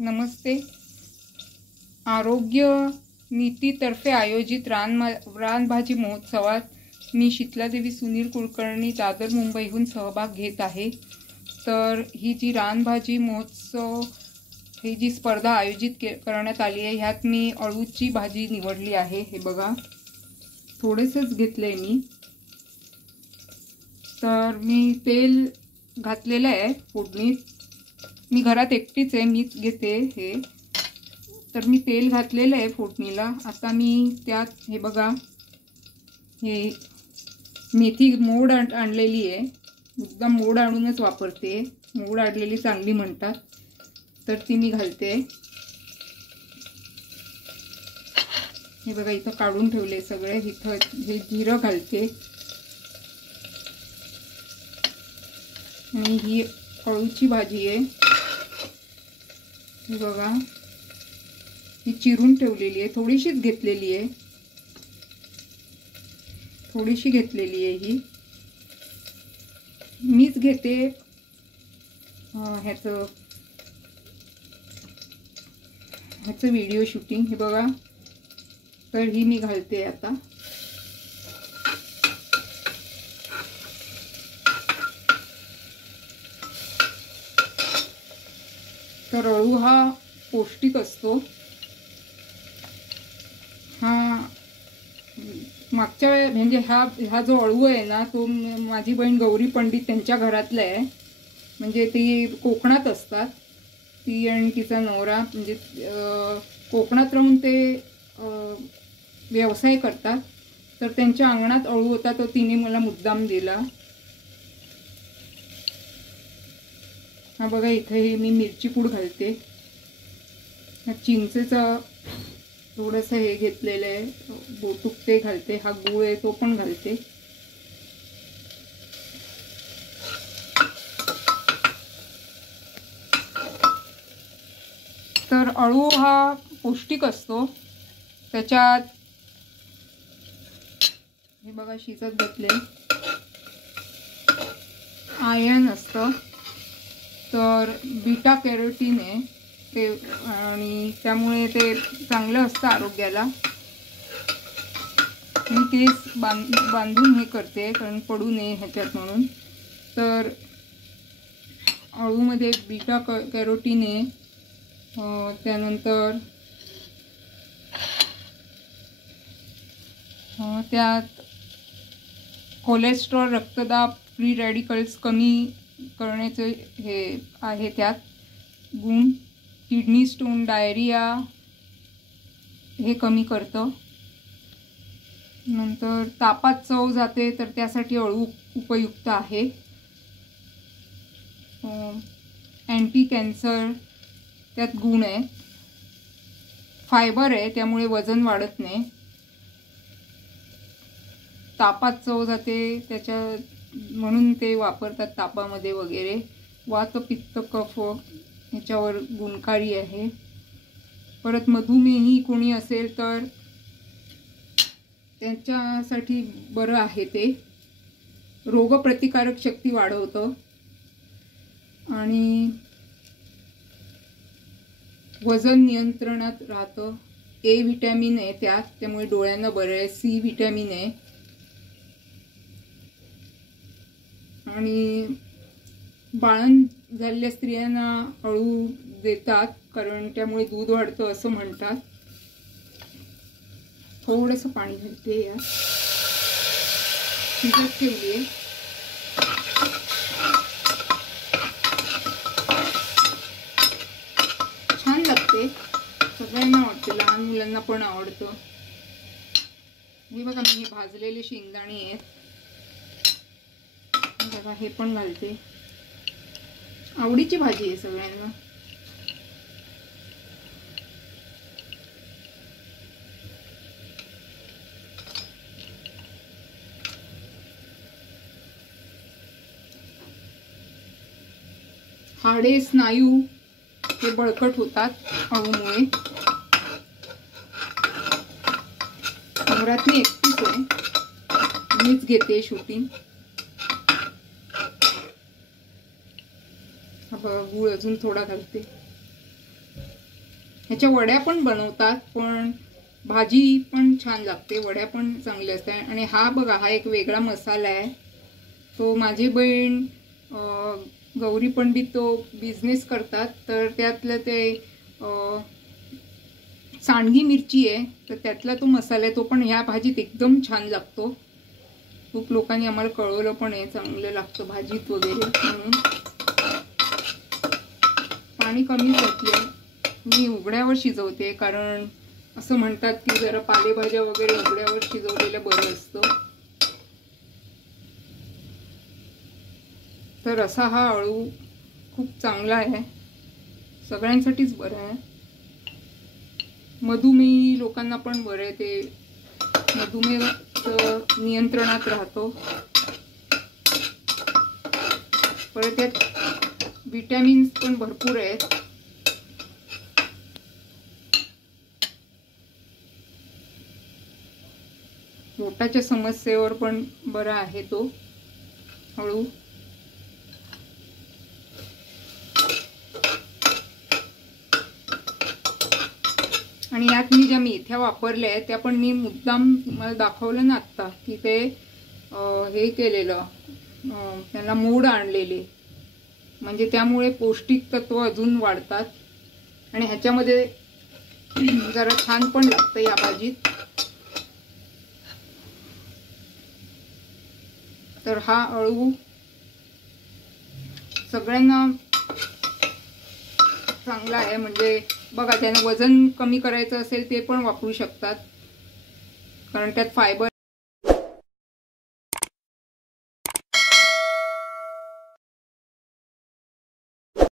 नमस्ते। आरोग्य नीतीतर्फे आयोजित रानभाजी महोत्सवात मी शीतलादेवी सुनील कुलकर्णी दादर मुंबईहून सहभाग घेत आहे। तर ही जी रानभाजी महोत्सव ही जी स्पर्धा आयोजित करण्यात आली आहे ह्यात मी अळूची भाजी निवडली आहे। हे बघा, थोडेसेच घेतले मी। तर मी तेल घातलेलं आहे फोडणीत। मी घरात एकटीच आहे, मीच घेते हे। तर मी तेल घातलेलं आहे फोडणीला। आता मी त्यात हे बघा, हे मेथी मोड आणलेली आहे। एकदम मोड आणूनच वापरते, मोड आणलेली चांगली म्हणतात, तर ती मी घालते। हे बघा, इथं काढून ठेवले सगळे। इथं हे जिरं घालते आणि ही अळूची भाजी आहे। हे बघा, ही चिरून ठेवलेली आहे, थोडीशीच घेतलेली आहे, थोडीशी घेतलेली आहे ही। मीच घेते ह्याचं व्हिडिओ शूटिंग। हे बघा, तर ही मी घालते आता। तर अळू हा पौष्टिक असतो। हा मागच्या म्हणजे हा जो अळू आहे ना, तो माझी बहीण गौरी पंडित त्यांच्या घरातला आहे। म्हणजे ती कोकणात असतात, ती आणि तिचा नवरा म्हणजे कोकणात राहून ते व्यवसाय करतात। तर त्यांच्या अंगणात अळू होता, तो तिने मला मुद्दाम दिला। हा बघा, इथे मी मिरची पूड घालते। चिंचेचं थोडंसं हे घेतलेलं आहे, बोटूक ते घालते। हा गूळ आहे तो पण घालते। तर अळू हा पौष्टिक असतो। त्याच्यात हे बघा शिजत घातले, आयर्न असतं, तर बीटा कॅरोटीन आहे ते, आणि त्यामुळे ते चांगलं असतं आरोग्याला। मी केस बांधून हे करते, कारण पडू नये ह्याच्यात म्हणून। तर अळूमध्ये बीटा कॅरोटीन आहे, त्यानंतर त्यात कोलेस्ट्रॉल, रक्तदाब, फ्री रॅडिकल्स कमी करण्याचे हे आहे त्यात गुण। किडनी स्टोन, डायरिया हे कमी करतं। नंतर तापात चव जाते, तर त्यासाठी अळू उपयुक्त आहे। अँटी कॅन्सर त्यात गुण आहे। फायबर आहे, त्यामुळे वजन वाढत नाही। तापात चव जाते त्याच्या म्हणून ते वापरतात तापामध्ये वगैरे। वात, पित्त, कफ ह्याच्यावर गुणकारी आहे। परत मधुमेही कोणी असेल तर त्यांच्यासाठी बरं आहे ते। रोगप्रतिकारक शक्ती वाढवतं आणि वजन नियंत्रणात राहतं। ए व्हिटॅमिन आहे त्यात, त्यामुळे डोळ्यांना बरं आहे। सी व्हिटॅमिन आहे आणि बाळंत झालेल्या स्त्रियांना अळू देतात, कारण त्यामुळे दूध वाढतं असं म्हणतात। थोडंसं पाणी घालते, या शिजत ठेवली। छान लागते, सगळ्यांना आवडते, लहान मुलांना पण आवडतं। हे बघा, मी भाजलेले शेंगदाणे आहेत, बघा हे पण घालते। आवडीची भाजी आहे सगळ्यांना। हाडे, स्नायू हे बळकट होतात अळूमुळे। घरात मी एकटीच आहे, मीच घेते शूटिंग। हा बघा, गूळ अजून थोडा घालते। ह्याच्या वड्या पण बनवतात, पण भाजी पण छान लागते, वड्या पण चांगल्या असतात. आणि हा बघा, हा एक वेगळा मसाला आहे. तो माझी बहीण गौरी पंडित तो बिझनेस करतात, तर त्यातलं ते सांडगी मिरची आहे, तर त्यातला तो मसाला आहे, तो पण ह्या भाजीत एकदम छान लागतो. खूप लोकांनी आम्हाला कळवलं पण आहे चांगलं लागतं भाजीत वगैरे म्हणून. पाणी कमी घातलं, मी उघड्यावर शिजवते, कारण असं म्हणतात की जरा पालेभाज्या वगैरे उघड्यावर शिजवलेलं बरं असतं. तर असा हा अळू खूप चांगला आहे, सगळ्यांसाठीच बरं आहे. मधुमेही लोकांना पण बरं आहे, ते मधुमेह नियंत्रणात राहतो. परत त्यात विटॅमिन्स पण भरपूर आहेत. पोटाच्या समस्येवर पण बरा आहे तो अळू. आणि यात मी ज्या मेथ्या वापरल्या आहेत त्या पण मी मुद्दाम मला दाखवलं ना आत्ता, की ते हे केलेलं, त्याला मोड आणलेले, म्हणजे त्यामुळे पौष्टिक तत्व अजून वाढतात आणि ह्याच्यामध्ये जरा छान पण लागतं या भाजीत. तर हा अळू सगळ्यांना चांगला आहे. म्हणजे बघा, त्याने वजन कमी करायचं असेल ते पण वापरू शकतात, कारण त्यात फायबर